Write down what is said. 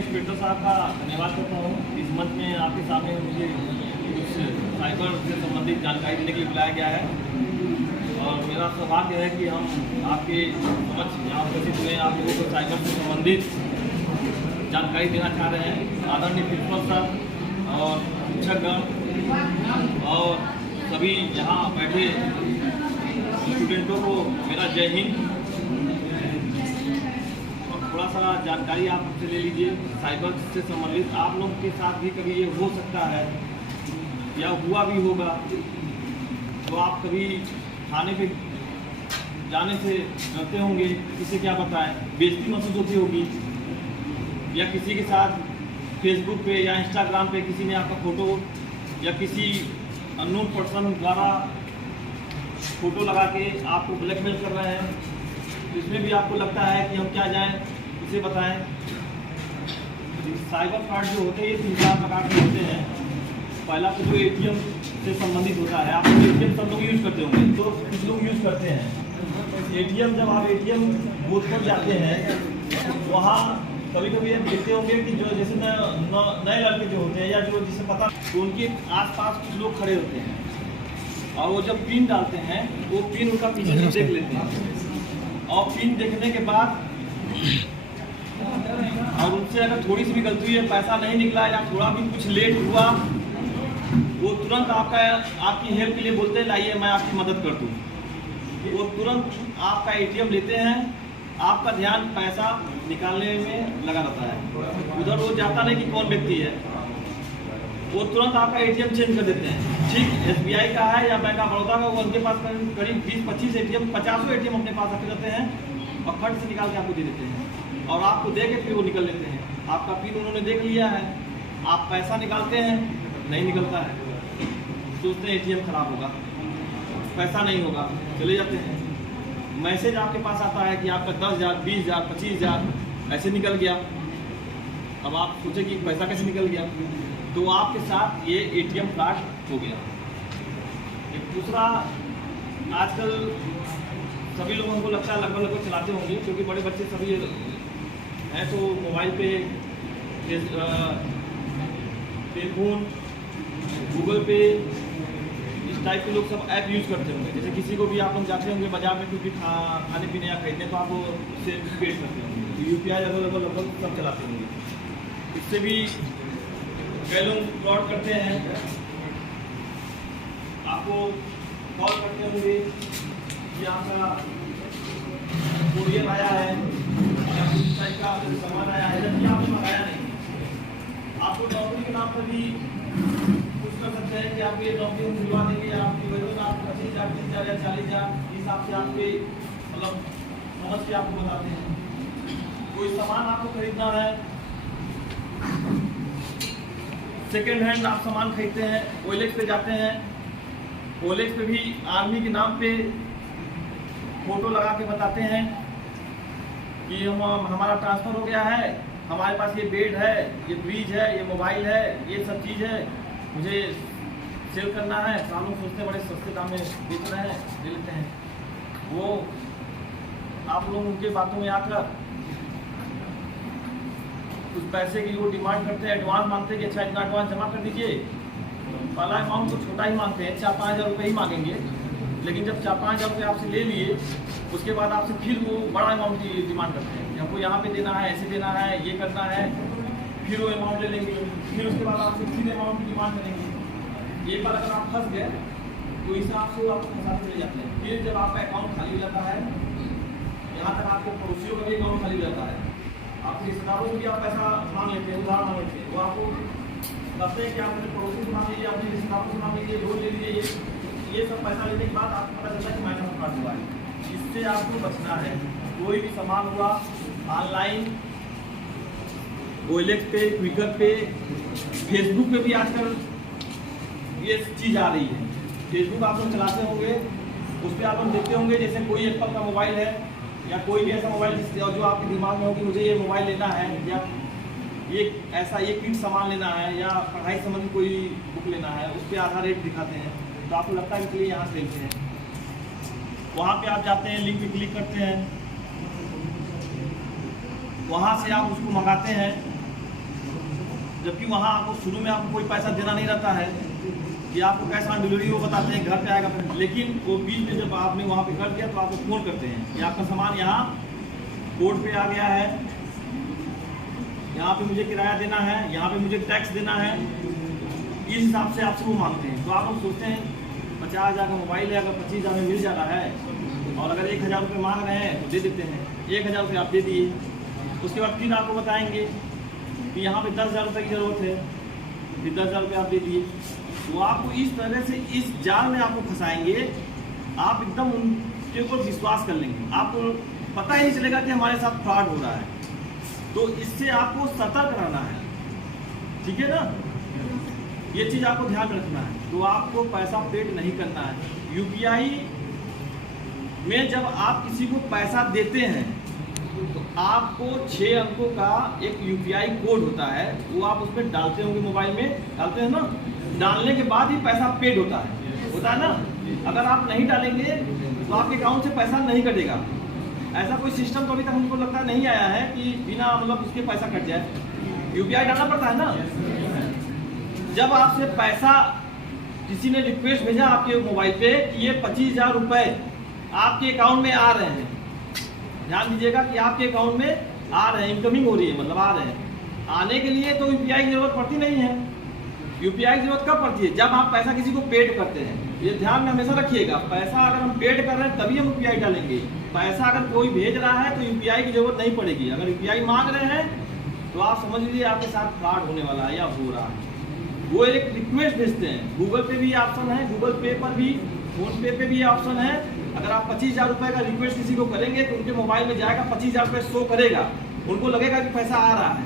Inspector साहब का धन्यवाद करता हूँ। इस मंच में आपके सामने मुझे कुछ साइबर से संबंधित जानकारी देने के लिए बुलाया गया है और मेरा सौभाग्य है कि हम आपके समक्ष यहाँ उपस्थित हुए आप लोगों को साइबर से संबंधित जानकारी देना चाह रहे हैं। आदरणीय प्रिंसिपल सर और शिक्षकगण और सभी यहाँ बैठे स्टूडेंटों को मेरा जय हिंद। थोड़ा सा जानकारी आप मुझसे ले लीजिए साइबर से संबंधित। आप लोगों के साथ भी कभी ये हो सकता है या हुआ भी होगा, तो आप कभी थाने पे जाने से डरते होंगे, किसे क्या बताएं, बेइज्जती महसूस होती होगी, या किसी के साथ फेसबुक पे या इंस्टाग्राम पे किसी ने आपका फ़ोटो या किसी अननोन पर्सन द्वारा फ़ोटो लगा के आपको ब्लैकमेल कर रहे हैं। इसमें भी आपको लगता है कि हम क्या जाएं, इसे बताएं। साइबर फ्रॉड जो होते हैं ये 3-4 प्रकार के होते हैं। पहला तो जो एटीएम से संबंधित होता है, आप एटीएम सब लोग यूज़ करते होंगे, तो कुछ लोग यूज़ करते हैं एटीएम। जब आप एटीएम बूथ पर जाते हैं वहाँ कभी कभी आप देखते होंगे कि जो जैसे नए लड़के जो होते हैं या जो जिसे पता, तो उनके आसपास कुछ लोग खड़े होते हैं और वो जब पिन डालते हैं वो पिन उनका पीछे से देख लेते हैं और पिन देखने के बाद और उनसे अगर थोड़ी सी भी गलती हुई है, पैसा नहीं निकला या थोड़ा भी कुछ लेट हुआ, वो तुरंत आपकी हेल्प के लिए बोलते हैं लाइए मैं आपकी मदद कर दूँ। वो तुरंत आपका एटीएम लेते हैं, आपका ध्यान पैसा निकालने में लगा रहता है, उधर वो जाता नहीं कि कौन व्यक्ति है। वो तुरंत आपका एटीएम चेंज कर देते हैं। ठीक SBI का है या बैंक ऑफ बड़ौदा का, वो उनके पास करीब 20-25 एटीएम 50 एटीएम अपने पास रखे रहते हैं और फट से निकाल के आपको दे देते हैं और आपको दे के फिर वो निकल लेते हैं। आपका पिन उन्होंने देख लिया है, आप पैसा निकालते हैं, नहीं निकलता है, सोचते हैं एटीएम खराब होगा, पैसा नहीं होगा, चले जाते हैं। मैसेज आपके पास आता है कि आपका 10,000, 20,000, 25,000 ऐसे निकल गया। अब आप सोचें कि पैसा कैसे निकल गया, तो आपके साथ ये एटीएम फ्रॉड हो गया। एक दूसरा, आजकल सभी लोगों को लगता है लगभग चलाते होंगे, क्योंकि बड़े बच्चे सभी हैं तो मोबाइल पे टेलीफोन, गूगल पे, इस टाइप के लोग सब ऐप यूज़ करते होंगे। जैसे किसी को भी आप लोग जाते होंगे बाजार में क्योंकि खाने पीने या खरीदने, तो आप उससे पेड करते होंगे, तो UPI लगभग सब चलाते होंगे। इससे भी कई लोग फ्रॉड करते हैं। आपको कॉल करते होंगे कि आपका कुरियर आया है या कुछ टाइप का सामान आया है, जबकि आपने मंगाया नहीं। आपको नौकरी के नाम पर भी कुछ कर सकते हैं कि आपको ये नौकरी हम दिलवा देंगे, आपकी वेतन आप 25,000, 30,000 या 40,000 हिसाब से आपके मतलब समझ के आपको बताते हैं। कोई सामान आपको खरीदना है, सेकेंड हैंड आप सामान खरीदते हैं, OLX पे जाते हैं, OLX पे भी आर्मी के नाम पे फोटो लगा के बताते हैं कि हमारा ट्रांसफ़र हो गया है, हमारे पास ये बेड है, ये फ्रिज है, ये मोबाइल है, ये सब चीज़ है, मुझे सेल करना है। तो हम लोग सोचते हैं बड़े सस्ते दाम में बेच रहे हैं, ले लेते हैं। वो आप लोग उनके बातों में आकर कुछ पैसे की वो डिमांड करते हैं, एडवांस मांगते हैं कि अच्छा इतना एडवांस जमा कर दीजिए। पहला अमाउंट तो छोटा ही मांगते हैं, 4-5 हज़ार रुपये ही मांगेंगे, लेकिन जब 4-5 हज़ार रुपये आपसे ले लिए, उसके बाद आपसे फिर वो बड़ा अमाउंट की डिमांड करते हैं कि हमको यहाँ पे देना है, ऐसे देना है, ये करना है, फिर वो अमाउंट ले लेंगे, फिर उसके बाद आपसे फिर अमाउंट की डिमांड करेंगे। एक बार अगर आप फंस गए तो इस हिसाब से आपको फंसाते चले जाते हैं। फिर जब आपका अकाउंट खाली हो जाता है, यहाँ तक आपके पड़ोसियों का भी अकाउंट खाली हो जाता है, आपके रिश्तेदारों से भी आप पैसा मांग लेते हैं, उधार मांग लेते हैं। वो आपको कहते हैं कि आप अपने पड़ोसी से मांग लीजिए, अपने रिश्तेदारों से मांग लीजिए, लोन ले लीजिए। ये सब पैसा लेने के बाद आपको पता चलता है कि मेरे साथ फ्रॉड हुआ है। इससे आपको बचना है। कोई भी सामान हुआ ऑनलाइन, OLX पे, क्विकर पे, फेसबुक पे भी आजकल ये चीज़ आ रही है। फेसबुक आप लोग चलाते होंगे, उस पर आप लोग देखते होंगे जैसे कोई एप्पल का मोबाइल है या कोई भी ऐसा मोबाइल जो आपके दिमाग में हो कि मुझे ये मोबाइल लेना है या ये ऐसा ये किट सामान लेना है या पढ़ाई संबंधी कोई बुक लेना है, उस पर आधा रेट दिखाते हैं, तो आपको लगता है कि चलिए यहाँ से लेते हैं। वहाँ पे आप जाते हैं, लिंक पे क्लिक करते हैं, वहाँ से आप उसको मंगाते हैं। जबकि वहाँ आपको शुरू में आपको कोई पैसा देना नहीं रहता है कि आपको कैश ऑन डिलीवरी वो बताते हैं घर पे आएगा, लेकिन वो बीच में जब आपने वहाँ पे कर दिया तो आपको फ़ोन करते हैं कि आपका सामान यहाँ कोर्ट पे आ गया है, यहाँ पे मुझे किराया देना है, यहाँ पे मुझे टैक्स देना है, इस हिसाब से आपसे वो मांगते हैं। तो आप लोग सोचते हैं 50,000 का मोबाइल है, अगर 25,000 में मिल जा रहा है और अगर 1,000 रुपये मांग रहे हैं तो दे देते हैं। 1,000 रुपये आप दे दिए, उसके बाद फिर आपको बताएंगे कि यहाँ पे 10,000 रुपये की ज़रूरत है, फिर 10,000 रुपये आप दे दिए। तो आपको इस तरह से इस जाल में आपको फंसाएंगे, आप एकदम उनके ऊपर विश्वास कर लेंगे, आपको पता ही नहीं चलेगा कि हमारे साथ फ्रॉड हो रहा है। तो इससे आपको सतर्क रहना है, ठीक है ना, ये चीज़ आपको ध्यान रखना है। तो आपको पैसा पेड नहीं करना है। यूपीआई में जब आप किसी को पैसा देते हैं तो आपको 6 अंकों का एक यूपीआई कोड होता है, वो आप उसमें डालते होंगे, मोबाइल में डालते हैं ना, डालने के बाद ही पैसा पेड होता है ना। अगर आप नहीं डालेंगे तो आपके अकाउंट से पैसा नहीं कटेगा। ऐसा कोई सिस्टम तो अभी तक हमको लगता नहीं आया है कि बिना मतलब उसके पैसा कट जाए। यूपीआई डालना पड़ता है ना। जब आपसे पैसा किसी ने रिक्वेस्ट भेजा आपके मोबाइल पे कि ये 25,000 रुपये आपके अकाउंट में आ रहे हैं, ध्यान दीजिएगा कि आपके अकाउंट में आ रहे हैं, इनकमिंग हो रही है, मतलब आ रहे हैं। आने के लिए तो यूपीआई की जरूरत पड़ती नहीं है। यूपीआई की जरूरत कब पड़ती है? जब आप पैसा किसी को पेड करते हैं। ये ध्यान में हमेशा रखिएगा, पैसा अगर हम पेड कर रहे हैं तभी हम यूपीआई डालेंगे। पैसा अगर कोई भेज रहा है तो यूपीआई की जरूरत नहीं पड़ेगी। अगर यूपीआई मांग रहे हैं तो आप समझ लीजिए आपके साथ फ्रॉड होने वाला है या हो रहा है। वो एक रिक्वेस्ट भेजते हैं, गूगल पे भी ऑप्शन है, गूगल पे पर भी, फोन पे भी ऑप्शन है। अगर आप 25,000 रुपये का रिक्वेस्ट किसी को करेंगे तो उनके मोबाइल में जाएगा, 25,000 रुपये शो करेगा, उनको लगेगा कि पैसा आ रहा है।